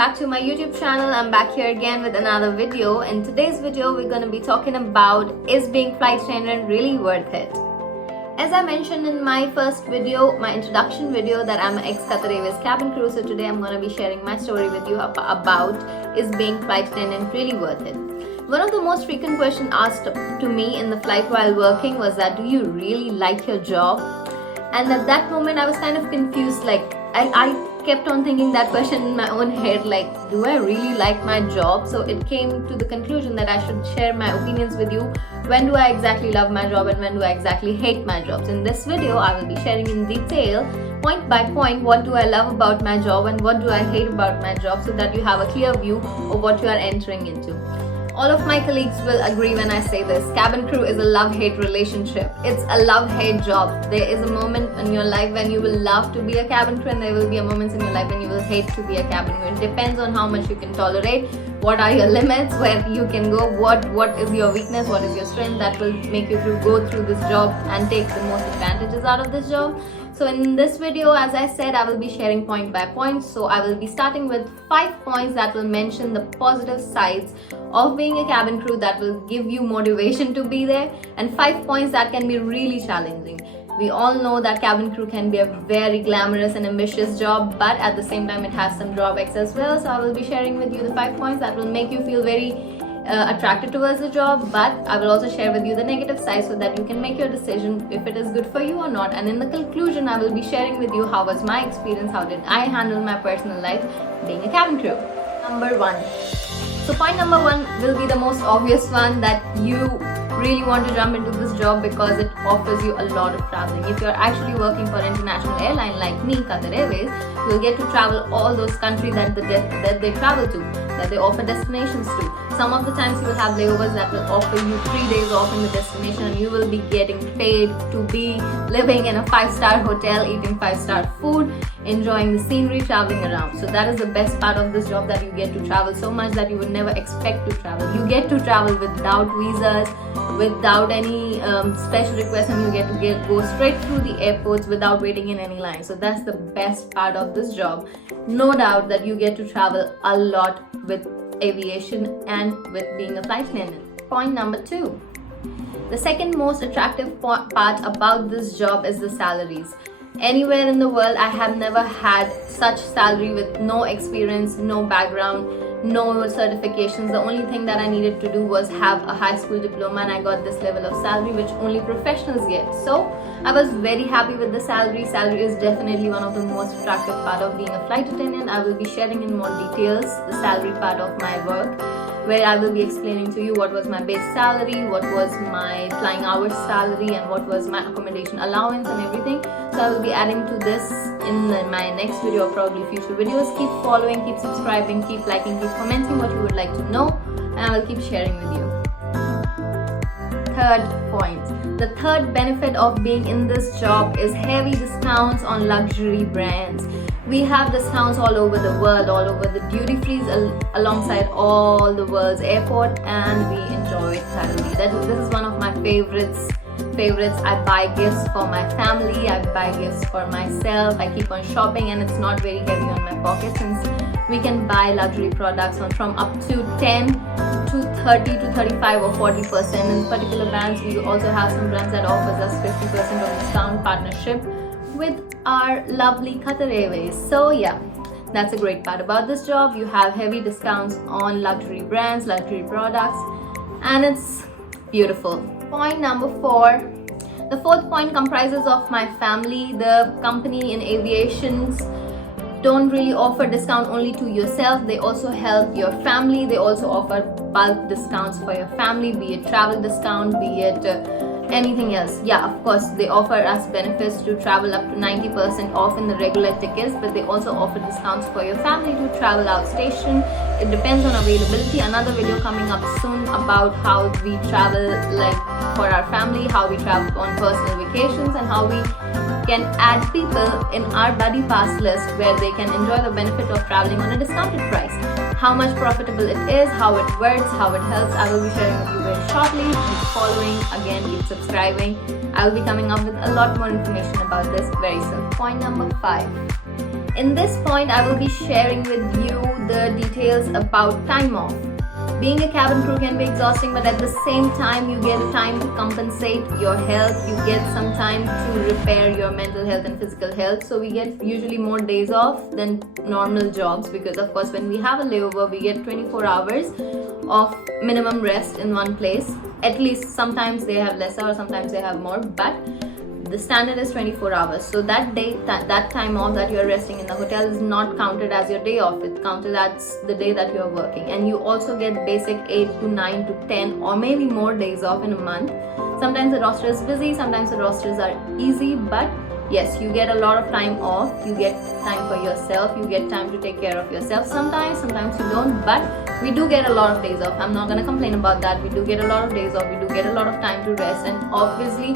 back to my YouTube channel. I'm back here again with another video. In today's video, we're going to be talking about, is being flight attendant really worth it? As I mentioned in my first video, my introduction video, that I'm an ex-Qatar Airways cabin crew, so today I'm going to be sharing my story with you about, is being flight attendant really worth it? One of the most frequent questions asked to me in the flight while working was that, do you really like your job? And at that moment I was kind of confused, like I kept on thinking that question in my own head, like, do I really like my job? So it came to the conclusion that I should share my opinions with you. When do I exactly love my job and when do I exactly hate my job? So in this video I will be sharing in detail, point by point, what do I love about my job and what do I hate about my job, so that you have a clear view of what you are entering into. All of my colleagues will agree when I say this. Cabin crew is a love-hate relationship. It's a love-hate job. There is a moment in your life when you will love to be a cabin crew, and there will be a moments in your life when you will hate to be a cabin crew. It depends on how much you can tolerate, what are your limits, where you can go, what is your weakness, what is your strength, that will make you to go through this job and take the most advantages out of this job. So in this video, as I said, I will be sharing point by point. So I will be starting with 5 points that will mention the positive sides of being a cabin crew, that will give you motivation to be there, and 5 points that can be really challenging. We all know that cabin crew can be a very glamorous and ambitious job, but at the same time it has some drawbacks as well. So I will be sharing with you the 5 points that will make you feel very attracted towards the job, but I will also share with you the negative side so that you can make your decision if it is good for you or not. And in the conclusion, I will be sharing with you how was my experience, how did I handle my personal life being a cabin crew. Number 1. So point number 1 will be the most obvious one, that you really want to jump into this job because it offers you a lot of traveling. If you're actually working for an international airline like me, Qatar Airways, you'll get to travel all those countries that they travel to, that they offer destinations to. Some of the times you will have layovers that will offer you 3 days off in the destination, and you will be getting paid to be living in a 5-star hotel, eating 5-star food, enjoying the scenery, traveling around. So that is the best part of this job, that you get to travel so much that you would never expect to travel. You get to travel without visas, without any special requests, and you get to go straight through the airports without waiting in any line. So that's the best part of this job. No doubt that you get to travel a lot with aviation and with being a flight attendant. Point number 2. The second most attractive part about this job is the salaries. Anywhere in the world, I have never had such salary with no experience, no background, no certifications. The only thing that I needed to do was have a high school diploma, and I got this level of salary which only professionals get. So I was very happy with the salary. Salary is definitely one of the most attractive part of being a flight attendant. I will be sharing in more details the salary part of my work, where I will be explaining to you what was my base salary, what was my flying hours salary, and what was my accommodation allowance and everything. So I will be adding to this in my next video or probably future videos. Keep following, keep subscribing, keep liking, keep commenting what you would like to know, and I will keep sharing with you. Third point. The third benefit of being in this job is heavy discounts on luxury brands. We have discounts all over the world, all over the duty frees alongside all the world's airport, and we enjoy it thoroughly. This is one of my favorites. I buy gifts for my family, I buy gifts for myself, I keep on shopping, and it's not very heavy on my pocket, since we can buy luxury products from up to 10 to 30 to 35 or 40%. In particular brands, we also have some brands that offers us 50% of discount partnership with our lovely Qatar Airways. So yeah, that's a great part about this job. You have heavy discounts on luxury brands, luxury products, and it's beautiful. Point number 4. The fourth point comprises of my family. The company in aviations don't really offer discount only to yourself. They also help your family. They also offer bulk discounts for your family, be it travel discount, be it anything else. Yeah, of course, they offer us benefits to travel up to 90% off in the regular tickets, but they also offer discounts for your family to travel outstation. It depends on availability. Another video coming up soon about how we travel, like for our family, how we travel on personal vacations, and how we can add people in our buddy pass list where they can enjoy the benefit of traveling on a discounted price. How much profitable it is, how it works, how it helps, I will be sharing with you very shortly. Keep following, again keep subscribing. I will be coming up with a lot more information about this very soon. Point number 5. In this point, I will be sharing with you the details about time off. Being a cabin crew can be exhausting, but at the same time you get time to compensate your health. You get some time to repair your mental health and physical health. So we get usually more days off than normal jobs, because of course when we have a layover we get 24 hours of minimum rest in one place. At least sometimes they have lesser or sometimes they have more, but the standard is 24 hours. So that day, that time off that you're resting in the hotel is not counted as your day off. It's counted as the day that you're working. And you also get basic 8 to 9 to 10 or maybe more days off in a month. Sometimes the roster is busy, sometimes the rosters are easy, but yes, you get a lot of time off. You get time for yourself. You get time to take care of yourself. Sometimes you don't, but we do get a lot of days off. I'm not gonna complain about that. We do get a lot of days off. We do get a lot of time to rest, and obviously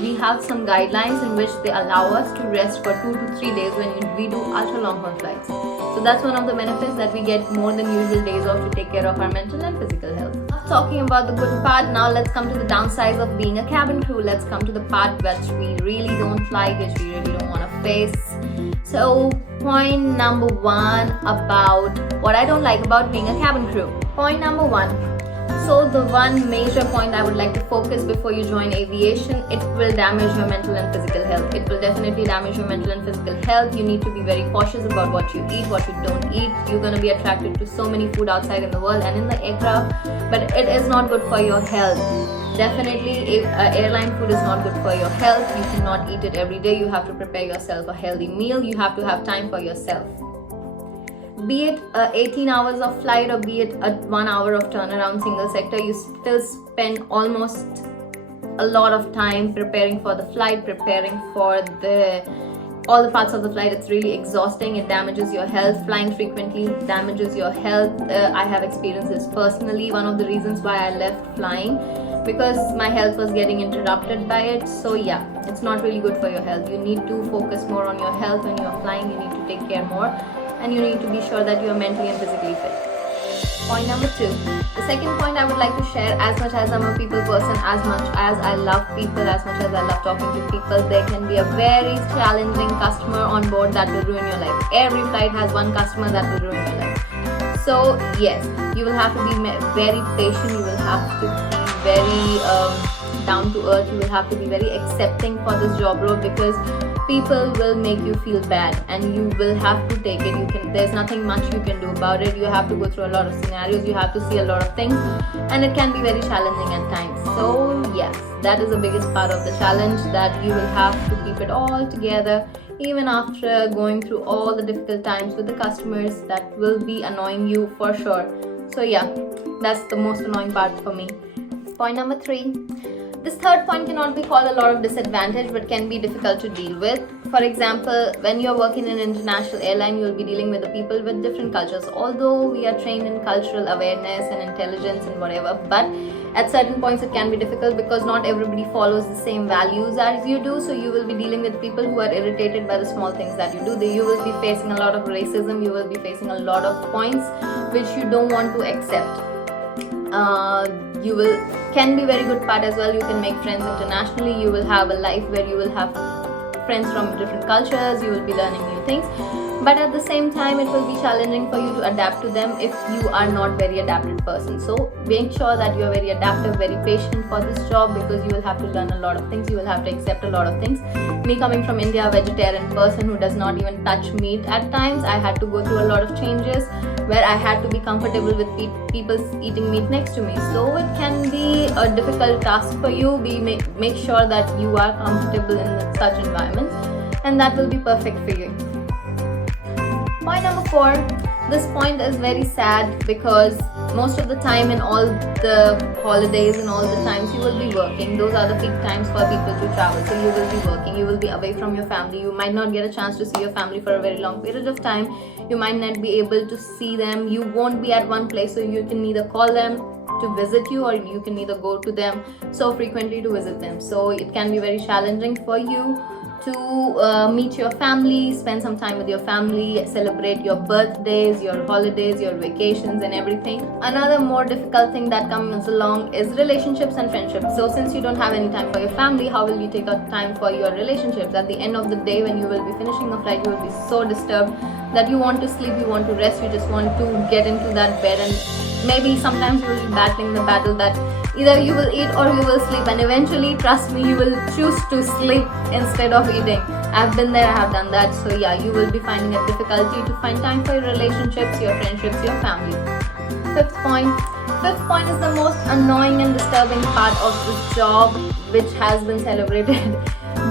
we have some guidelines in which they allow us to rest for 2 to 3 days when we do ultra long haul flights. So that's one of the benefits, that we get more than usual days off to take care of our mental and physical health. Talking about the good part, now let's come to the downsides of being a cabin crew. Let's come to the part which we really don't like, which we really don't want to face. So point number 1 about what I don't like about being a cabin crew. Point number 1. So the one major point I would like to focus before you join aviation, it will damage your mental and physical health. It will definitely damage your mental and physical health. You need to be very cautious about what you eat, what you don't eat. You're going to be attracted to so many food outside in the world and in the aircraft, but it is not good for your health. Definitely airline food is not good for your health. You cannot eat it every day. You have to prepare yourself a healthy meal. You have to have time for yourself. Be it 18 hours of flight or be it a 1 hour of turnaround single sector, you still spend almost a lot of time preparing for the flight, preparing for all the parts of the flight. It's really exhausting. It damages your health. Flying frequently damages your health. I have experienced this personally. One of the reasons why I left flying, because my health was getting interrupted by it. So yeah, it's not really good for your health. You need to focus more on your health when you're flying. You need to take care more, and you need to be sure that you are mentally and physically fit. Point number 2. The second point I would like to share, as much as I'm a people person, as much as I love people, as much as I love talking to people, there can be a very challenging customer on board that will ruin your life. Every flight has one customer that will ruin your life. So yes, you will have to be very patient. You will have to be very down to earth. You will have to be very accepting for this job role, because people will make you feel bad and you will have to take it. There's nothing much you can do about it. You have to go through a lot of scenarios. You have to see a lot of things, and it can be very challenging at times. So yes, that is the biggest part of the challenge, that you will have to keep it all together even after going through all the difficult times with the customers. That will be annoying you for sure. So yeah, that's the most annoying part for me. Point number 3. This third point cannot be called a lot of disadvantage, but can be difficult to deal with. For example, when you're working in an international airline, you'll be dealing with the people with different cultures. Although we are trained in cultural awareness and intelligence and whatever, but at certain points it can be difficult, because not everybody follows the same values as you do. So you will be dealing with people who are irritated by the small things that you do. You will be facing a lot of racism. You will be facing a lot of points which you don't want to accept. Can be very good part as well. You can make friends internationally. You will have a life where you will have friends from different cultures. You will be learning new things, but at the same time it will be challenging for you to adapt to them if you are not very adapted person. So make sure that you are very adaptive, very patient for this job, because you will have to learn a lot of things. You will have to accept a lot of things. Me coming from India, a vegetarian person who does not even touch meat, at times I had to go through a lot of changes where I had to be comfortable with people eating meat next to me. So it can be a difficult task for you. Make sure that you are comfortable in such environments, and that will be perfect for you. Point number 4. This point is very sad, because most of the time in all the holidays and all the times you will be working. Those are the peak times for people to travel. So you will be working, you will be away from your family. You might not get a chance to see your family for a very long period of time. You might not be able to see them. You won't be at one place, so you can either call them to visit you, or you can either go to them so frequently to visit them. So it can be very challenging for you to meet your family, spend some time with your family, celebrate your birthdays, your holidays, your vacations and everything. Another more difficult thing that comes along is relationships and friendships. So since you don't have any time for your family, how will you take out time for your relationships? At the end of the day, when you will be finishing the flight, you will be so disturbed that you want to sleep, you want to rest, you just want to get into that bed, and maybe sometimes you will be battling the battle that either you will eat or you will sleep, and eventually, trust me, you will choose to sleep instead of eating. I've been there, I have done that. So yeah, you will be finding a difficulty to find time for your relationships, your friendships, your family. Fifth point is the most annoying and disturbing part of the job, which has been celebrated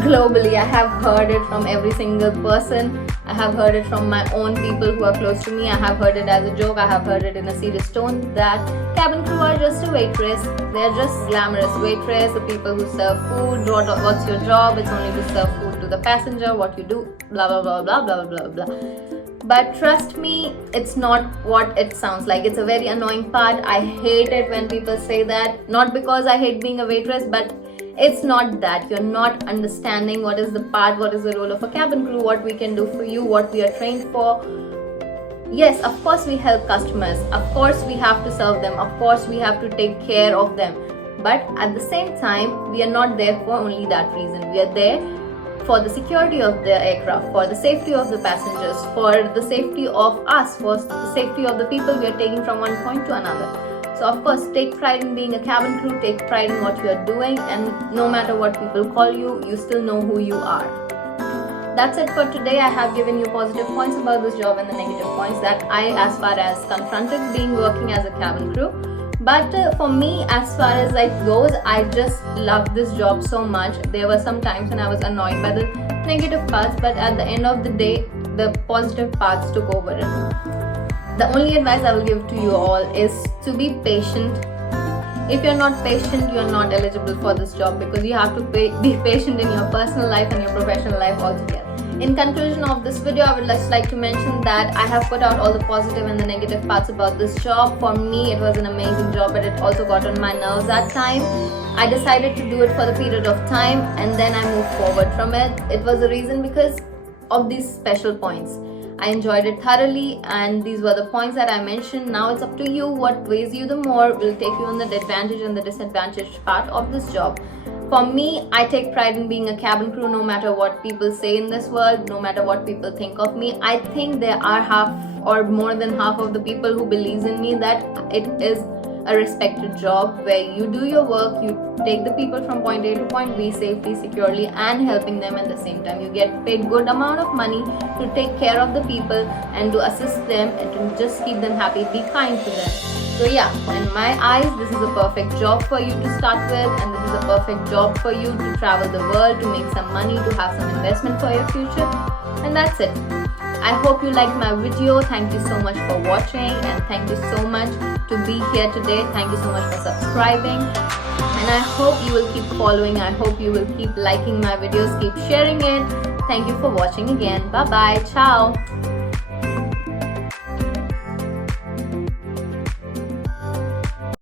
globally. I have heard it from every single person. I have heard it from my own people who are close to me. I have heard it as a joke. I have heard it in a serious tone that cabin crew are just a waitress. They are just glamorous waitress, the people who serve food. What's your job? It's only to serve food to the passenger. What you do, blah blah blah blah blah blah blah. But trust me, it's not what it sounds like. It's a very annoying part. I hate it when people say that. Not because I hate being a waitress, but it's not that. You're not understanding what is the part, what is the role of a cabin crew, what we can do for you, what we are trained for. Yes, of course we help customers. Of course we have to serve them. Of course we have to take care of them. But at the same time, we are not there for only that reason. We are there for the security of the aircraft, for the safety of the passengers, for the safety of us, for the safety of the people we are taking from one point to another. So of course, take pride in being a cabin crew, take pride in what you are doing, and no matter what people call you, you still know who you are. That's it for today. I have given you positive points about this job and the negative points that I as far as confronted being working as a cabin crew. But for me, as far as it goes, I just love this job so much. There were some times when I was annoyed by the negative parts, but at the end of the day, the positive parts took over it. The only advice I will give to you all is to be patient. If you're not patient, you're not eligible for this job, because you have to be patient in your personal life and your professional life altogether. In conclusion of this video, I would just like to mention that I have put out all the positive and the negative parts about this job. For me, it was an amazing job, but it also got on my nerves at times. I decided to do it for the period of time, and then I moved forward from it. It was a reason because of these special points. I enjoyed it thoroughly, and these were the points that I mentioned. Now it's up to you. What weighs you the more will take you on the advantage and the disadvantage part of this job. For me, I take pride in being a cabin crew, no matter what people say in this world, no matter what people think of me. I think there are half or more than half of the people who believes in me that it is a respected job where you do your work, you take the people from point A to point B safely, securely, and helping them at the same time. You get paid good amount of money to take care of the people and to assist them and to just keep them happy, be kind to them. So yeah, in my eyes, this is a perfect job for you to start with, and this is a perfect job for you to travel the world, to make some money, to have some investment for your future. And that's it. I hope you liked my video. Thank you so much for watching, and thank you so much to be here today. Thank you so much for subscribing, and I hope you will keep following. I hope you will keep liking my videos, keep sharing it. Thank you for watching again. Bye bye. Ciao.